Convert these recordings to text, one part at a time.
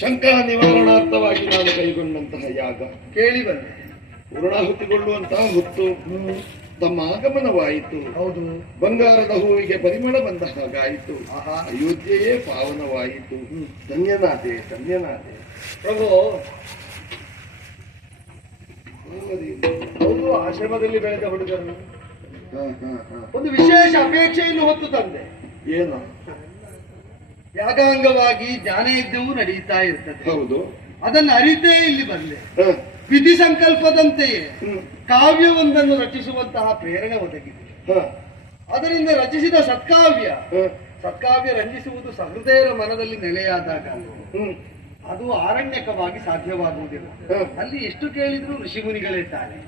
ಶಂಕಾ ನಿವಾರಣಾರ್ಥವಾಗಿ ನಾನು ಕೈಗೊಂಡಂತಹ ಯಾಗ ಕೇಳಿ ಬಂದೆ. ಪೂರ್ಣಾಹುತಿಗೊಳ್ಳುವಂತಹ ಹೊತ್ತು ತಮ್ಮ ಆಗಮನವಾಯಿತು. ಹೌದು, ಬಂಗಾರದ ಹೂವಿಗೆ ಪರಿಮಳ ಬಂದ ಹಾಗಾಯಿತು. ಅಯೋಧ್ಯೆಯೇ ಪಾವನವಾಯಿತು. ಧನ್ಯನಾದೆ ಧನ್ಯನಾದೆ ಪ್ರಭು. ಹೌದು, ಆಶ್ರಮದಲ್ಲಿ ಬೆಳೆದ ಹುಡುಗರು ಒಂದು ವಿಶೇಷ ಅಪೇಕ್ಷೆಯನ್ನು ಹೊತ್ತು ತಂದೆ. ಏನು? ಯಾಗಾಂಗವಾಗಿ ಜ್ಞಾನಯಜ್ಞವು ನಡೆಯುತ್ತಾ ಇರ್ತದೆ. ಹೌದು, ಅದನ್ನು ಅರಿತೇ ಇಲ್ಲಿ ಬಂದೆ. ವಿಧಿ ಸಂಕಲ್ಪದಂತೆಯೇ ಕಾವ್ಯವೊಂದನ್ನು ರಚಿಸುವಂತಹ ಪ್ರೇರಣೆ ಒದಗಿದೆ. ಅದರಿಂದ ರಚಿಸಿದ ಸತ್ಕಾವ್ಯ ರಂಜಿಸುವುದು ಸಹೃದಯರ ಮನದಲ್ಲಿ ನೆಲೆಯಾದಾಗ ಅದು ಆರಣ್ಯಕವಾಗಿ ಸಾಧ್ಯವಾಗುವುದಿಲ್ಲ. ಅಲ್ಲಿ ಎಷ್ಟು ಕೇಳಿದ್ರೂ ಋಷಿಮುನಿಗಳೇ ತಾನೆ.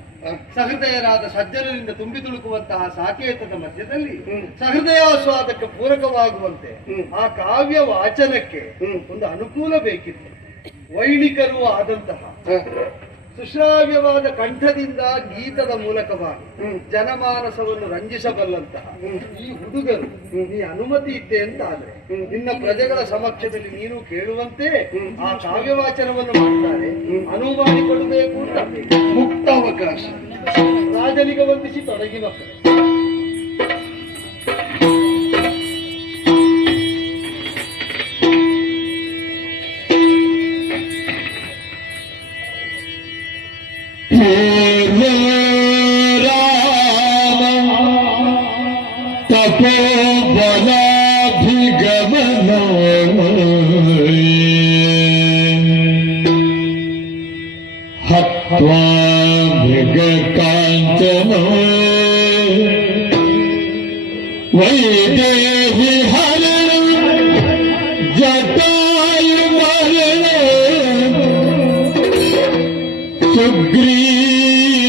ಸಹೃದಯರಾದ ಸಜ್ಜನರಿಂದ ತುಂಬಿ ತುಳುಕುವಂತಹ ಸಾಕೇತದ ಮಧ್ಯದಲ್ಲಿ ಸಹೃದಯಾಸ್ವಾದಕ್ಕೆ ಪೂರಕವಾಗುವಂತೆ ಆ ಕಾವ್ಯ ವಾಚನಕ್ಕೆ ಒಂದು ಅನುಕೂಲ ಬೇಕಿತ್ತು. ವೈಣಿಕರು ಆದಂತಹ ಸುಶ್ರಾವ್ಯವಾದ ಕಂಠದಿಂದ ಗೀತದ ಮೂಲಕವಾಗಿ ಜನಮಾನಸವನ್ನು ರಂಜಿಸಬಲ್ಲಂತಹ ಈ ಹುಡುಗರು ನೀ ಅನುಮತಿ ಇದ್ದೆ ಅಂತ ಆದ್ರೆ ನಿನ್ನ ಪ್ರಜೆಗಳ ಸಮಕ್ಷದಲ್ಲಿ ನೀನು ಕೇಳುವಂತೆ ಆ ಕಾವ್ಯವಾಚನವನ್ನು ಮಾಡ್ತಾರೆ. ಅನುವು ಮಾಡಿಕೊಡಬೇಕು ಅಂತ ಮುಕ್ತ ಅವಕಾಶ. ರಾಜನಿಗೆ ವಂದಿಸಿ ತೊಡಗಿ ಮಕ್ಕಳು. वैदेही हरण जटायु मरण सुग्रीव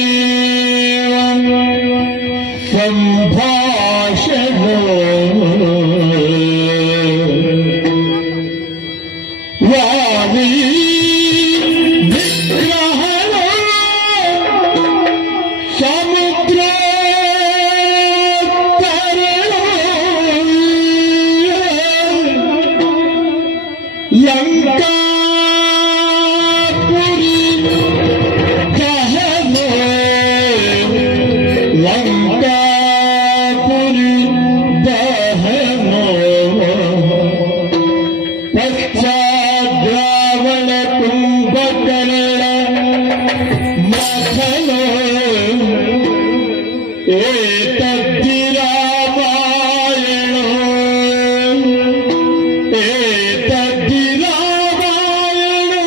संभाषण वाणी विग्रहण समुद्र लंकापुरी कहनो लंकापुरी दहनो पश्चात रावण कुंभकर्ण मथनो एतद्धि रामायणो एतद्धि रामायणो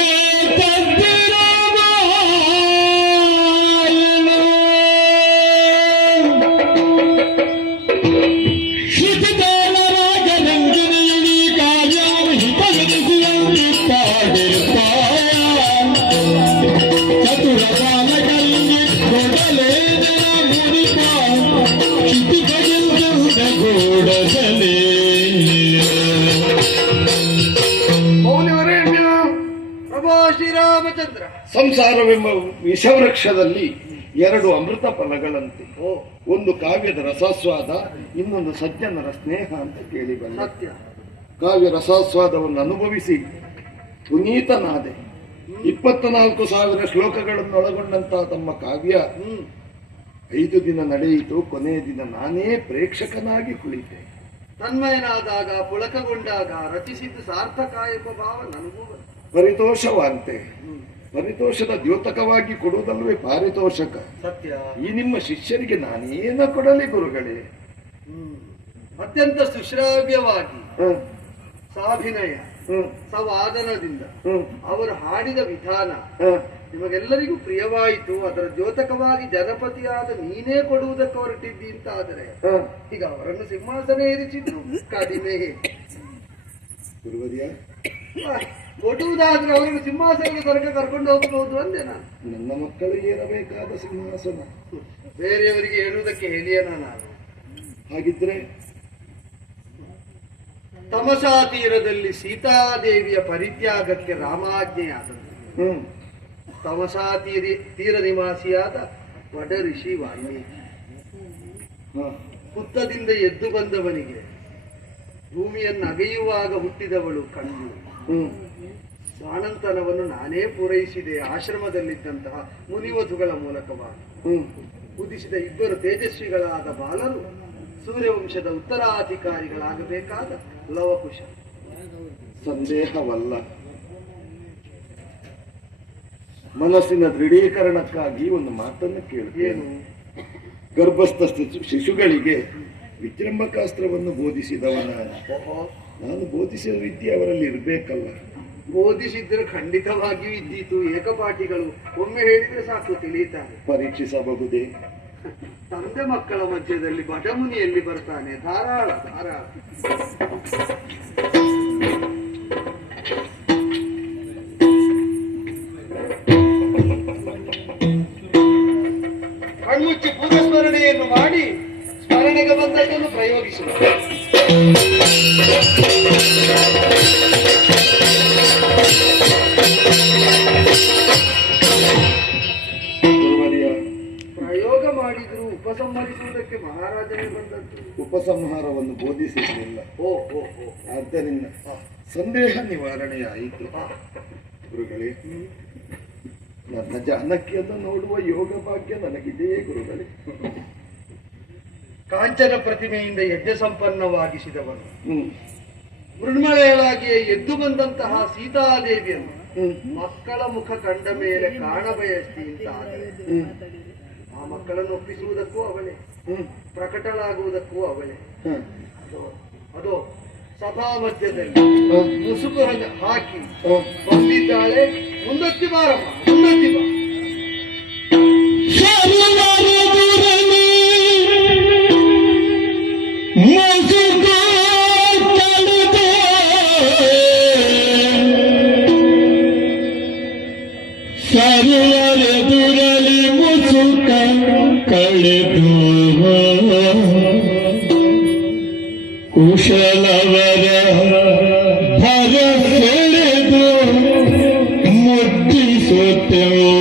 एतद्धि रामायणो श्रुतिदेव राजरंजनी कार्यां हितयन्ति पाडिर्पाया चतुर बालकल्नि कोडले मुनिपा क्षितिगजं गूढदले ಮೌಲ್ಯವರೇಣ್ಯ. ಪ್ರಭು ಶ್ರೀರಾಮಚಂದ್ರ. ಸಂಸಾರವೆಂಬ ವಿಷವೃಕ್ಷದಲ್ಲಿ ಎರಡು ಅಮೃತ ಫಲಗಳಂತೆ ಒಂದು ಕಾವ್ಯದ ರಸಾಸ್ವಾದ, ಇನ್ನೊಂದು ಸಜ್ಜನರ ಸ್ನೇಹ ಅಂತ ಕೇಳಿ ಬಂದ. ಸತ್ಯ. ಕಾವ್ಯ ರಸಾಸ್ವಾದವನ್ನು ಅನುಭವಿಸಿ ಪುನೀತನಾದೆ. 24,000 ಶ್ಲೋಕಗಳನ್ನು ಒಳಗೊಂಡಂತಹ ತಮ್ಮ ಕಾವ್ಯ 5 ದಿನ ನಡೆಯಿತು. ಕೊನೆಯ ದಿನ ನಾನೇ ಪ್ರೇಕ್ಷಕನಾಗಿ ಕುಳಿತೆ. ತನ್ಮಯನಾದಾಗ ಪುಳಕಗೊಂಡಾಗ ರಚಿಸಿದ್ದು ಸಾರ್ಥಕ ಎಂಬ ಭಾವ ನನಗೂ ಬಂತು. ಪರಿತೋಷವಂತೆ. ಪರಿತೋಷದ ದ್ಯೋತಕವಾಗಿ ಕೊಡುವುದಲ್ವೇ ಪಾರಿತೋಷಕ. ಸತ್ಯ. ಈ ನಿಮ್ಮ ಶಿಷ್ಯರಿಗೆ ನಾನೇನ ಕೊಡಲಿ ಗುರುಗಳೇ? ಅತ್ಯಂತ ಸುಶ್ರಾವ್ಯವಾಗಿ ಸಾಭಿನಯ ಸವಾದನದಿಂದ ಅವರು ಹಾಡಿದ ವಿಧಾನ ನಿಮಗೆಲ್ಲರಿಗೂ ಪ್ರಿಯವಾಯಿತು. ಅದರ ದ್ಯೋತಕವಾಗಿ ಜನಪತಿಯಾದ ನೀನೇ ಕೊಡುವುದಕ್ಕೆ ಹೊರಟಿದ್ದಿ ಅಂತ ಆದರೆ ಈಗ ಅವರನ್ನು ಸಿಂಹಾಸನ ಏರಿಸಿದ್ರು ಕಡಿಮೆ. ಗುರುವರ್ಯ, ಕೊಡುವುದಾದ್ರೆ ಅವರನ್ನು ಸಿಂಹಾಸನದ ತನಕ ಕರ್ಕೊಂಡು ಹೋಗಬಹುದು ಅಂದೆ ನಾನು. ನನ್ನ ಮಕ್ಕಳಿಗೆ ಏರಬೇಕಾದ ಸಿಂಹಾಸನ ಬೇರೆಯವರಿಗೆ ಹೇಳುವುದಕ್ಕೆ ಹೇಳಿಯನ ನಾನು. ಹಾಗಿದ್ರೆ ತಮಸಾ ತೀರದಲ್ಲಿ ಸೀತಾದೇವಿಯ ಪರಿತ್ಯಾಗಕ್ಕೆ ರಾಮಾಜ್ಞೆಯಾದದ್ದು. ತಮಸಾ ತೀರ ನಿವಾಸಿಯಾದ ವಡ ಋಷಿ ವಾಲ್ಮೀಕಿ ಹುತ್ತದಿಂದ ಎದ್ದು ಬಂದವನಿಗೆ ಭೂಮಿಯನ್ನು ಅಗೆಯುವಾಗ ಹುಟ್ಟಿದವಳು ಕಂಡು ಸ್ವಾನಂತನವನ್ನು ನಾನೇ ಪೂರೈಸಿದೆ. ಆಶ್ರಮದಲ್ಲಿದ್ದಂತಹ ಮುನಿವಧುಗಳ ಮೂಲಕವಾಗಿ ಉದಿಸಿದ ಇಬ್ಬರು ತೇಜಸ್ವಿಗಳಾದ ಬಾಲರು ಸೂರ್ಯವಂಶದ ಉತ್ತರಾಧಿಕಾರಿಗಳಾಗಬೇಕಾದ ಲವಕುಶ. ಸಂದೇಹವಲ್ಲ. ಮನಸ್ಸಿನ ದೃಢೀಕರಣಕ್ಕಾಗಿ ಒಂದು ಮಾತನ್ನು ಕೇಳ್ತೇನು. ಗರ್ಭಸ್ಥ ಶಿಶುಗಳಿಗೆ ವಿಜೃಂಭಕಾಸ್ತ್ರವನ್ನು ಬೋಧಿಸಿದವ ನಾನು ಬೋಧಿಸಿದ ವಿದ್ಯೆ ಅವರಲ್ಲಿ ಇರಬೇಕಲ್ಲ. ಬೋಧಿಸಿದ್ರೆ ಖಂಡಿತವಾಗಿಯೂ ಇದ್ದೀತು. ಏಕಪಾಠಿಗಳು ಒಮ್ಮೆ ಹೇಳಿದ್ರೆ ಸಾಕು ತಿಳಿಯುತ್ತಾರೆ. ಪರೀಕ್ಷಿಸಬಹುದೇ? ತಂದೆ ಮಕ್ಕಳ ಮಧ್ಯದಲ್ಲಿ ಬಡಮುನಿಯಲ್ಲಿ ಬರ್ತಾನೆ. ಧಾರಾಳ ಧಾರಾಳ. ಕಣ್ಮುಚ್ಚಿ ಪೂರ್ವಸ್ಮರಣೆಯನ್ನು ಮಾಡಿ ಸ್ಮರಣೆಗೆ ಬಂದದ್ದನ್ನು ಪ್ರಯೋಗಿಸುವ. ಪ್ರಯೋಗ ಮಾಡಿದ್ರು ಉಪಸಂಹರಿಸುವುದಕ್ಕೆ ಮಹಾರಾಜನೇ ಬಂದದ್ದು. ಉಪಸಂಹಾರವನ್ನು ಬೋಧಿಸಲಿಲ್ಲ. ಆದ್ದರಿಂದ ಸಂದೇಹ ನಿವಾರಣೆಯಾಯಿತು. ಗುರುಗಳೇ, ನನ್ನ ಜಾನಕಿಯನ್ನು ನೋಡುವ ಯೋಗ ಭಾಗ್ಯ ನನಗಿದೆಯೇ ಗುರುಗಳೇ? ಕಾಂಚನ ಪ್ರತಿಮೆಯಿಂದ ಯಜ್ಞ ಸಂಪನ್ನವಾಗಿಸಿದವನು ಮೃಣ್ಮಳೆಯಳಾಗಿಯೇ ಎದ್ದು ಬಂದಂತಹ ಸೀತಾದೇವಿಯನ್ನು ಮಕ್ಕಳ ಮುಖ ಕಂಡ ಮೇಲೆ ಕಾಣಬಯಸ್ತಿ ಅಂತ ಆದರೆ ಆ ಮಕ್ಕಳನ್ನು ಒಪ್ಪಿಸುವುದಕ್ಕೂ ಅವಳೇ, ಪ್ರಕಟಳಾಗುವುದಕ್ಕೂ ಅವಳೇ. ಅದು ಸಭಾ ಮಧ್ಯದಲ್ಲಿ ಮುಸುಕು ಹಾಕಿ ಬಂದಿದ್ದಾಳೆ. ಮುಂದೊತ್ತಿ ಬಾರಮ್ಮ, ಮುಂದೊತ್ತಿ ಬಾ. ಸರ್ವರೆದುರಲಿ ಮುಸುಕ ಕಳೆದು ಕುಶಲವರ ಭರ ಸೆಳೆದು ಮುದ್ದಿಸುತ್ತೇವೆ.